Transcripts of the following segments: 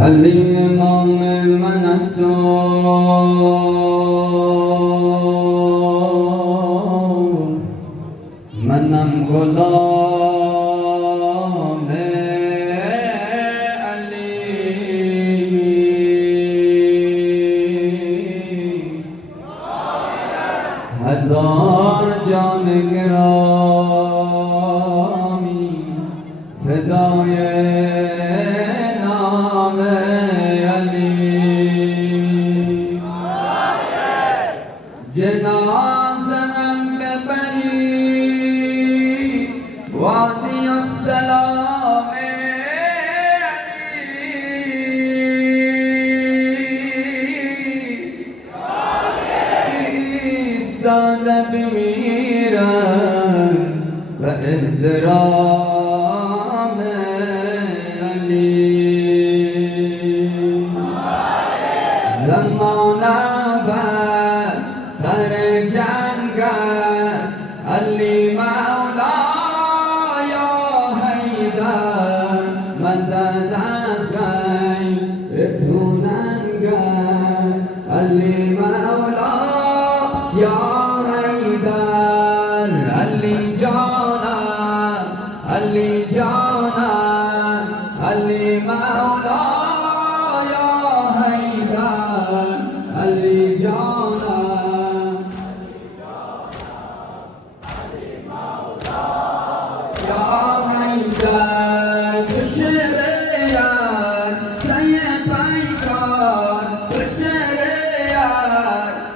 علی امام من است و منم غلام علی. هزار جان گرامی فدای نام علی. جنازه‌ام ببرید وادی السلام علی. ایستاده بمیرم و احترام علی. زمانه بر سر جنگ است علی مولا یا حیدر. مدد از غیرتون ننگ است علی مولا یا حیدر. علی جانم علی جانم علی مولا یا حیدر. علی جانم یا حیدر. بشریت سعی پیکار بشریت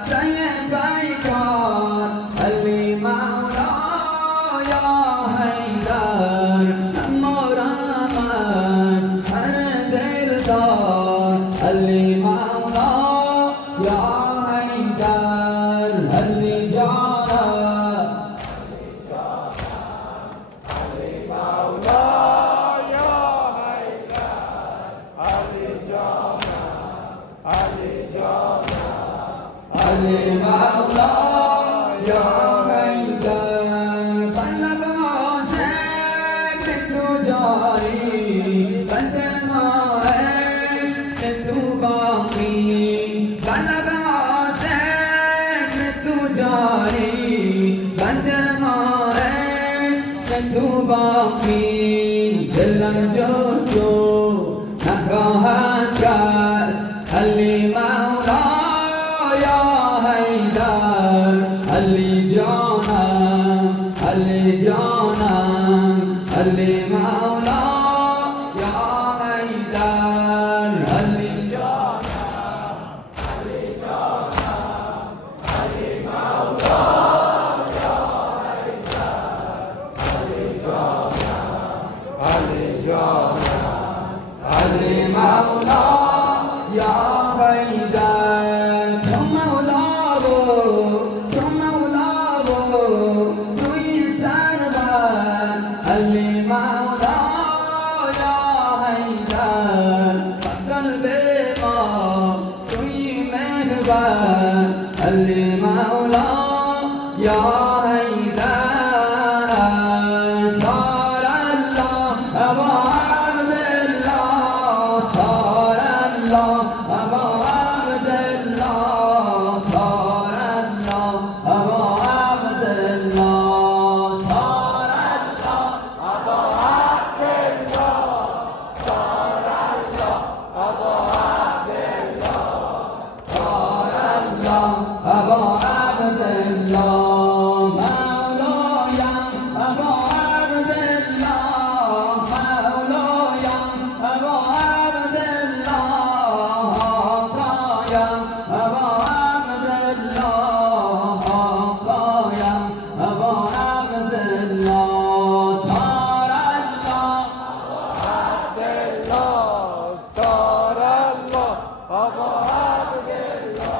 سعی پیکار علی مولا یا حیدر. مارم از هر دلدار علی مولا یا حیدر. علی جانم علی مولا یا حیدر. قلب ذکر تو جاری بندر ما عشق تو باقی. قلب ذکر تو جاری بندر ما عشق تو باقی. دلم جز تو نخواهد رست علی مولا یا حیدر. علی جانم علی جانم علی مولا یا حیدر. علی جانم علی جانم علی مولا یا حیدر. علی جانم علی جانم علی مولا یا حیدر. تو مولا و تو مولا و توی سرور علی مولا یا حیدر. قلب ما توی محور علی مولا یا حیدر. صار الله ابا عبدالله صار الله ابا عبدالله صار الله ابا عبدالله صار الله ابا عبدالله صار الله ابا عبدالله صار الله ابا عبدالله. مولایم ابا عبدالله مولایم ابا عبدالله. آقایم ابا عبدالله آقایم ابا عبدالله. صار الله عبدالله صار الله ابا عبدالله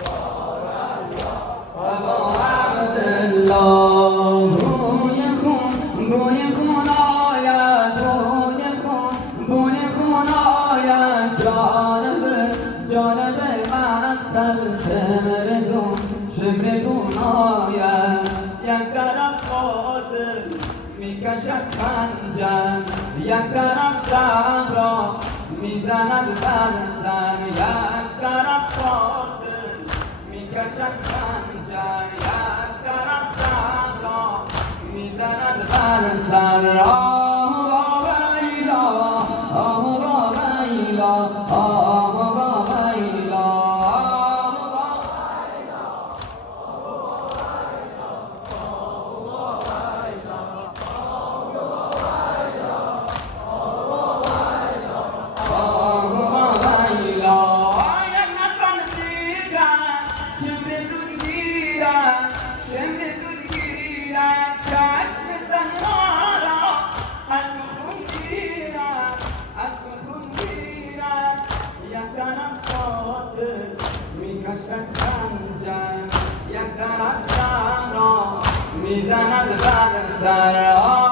صار الله ابا عبدالله. بوی خون آید بوی خون آید جانب مقتل شمردون آید. یک طرف قاتل میکشد خنجر یک طرف زهرا میزند بر سر یک طرف باطل میکشد خنجر یک طرف صحرا میزند بر سر آه بابا ایلا آه بابا ایلا آه بابا ایلا میزند بر سر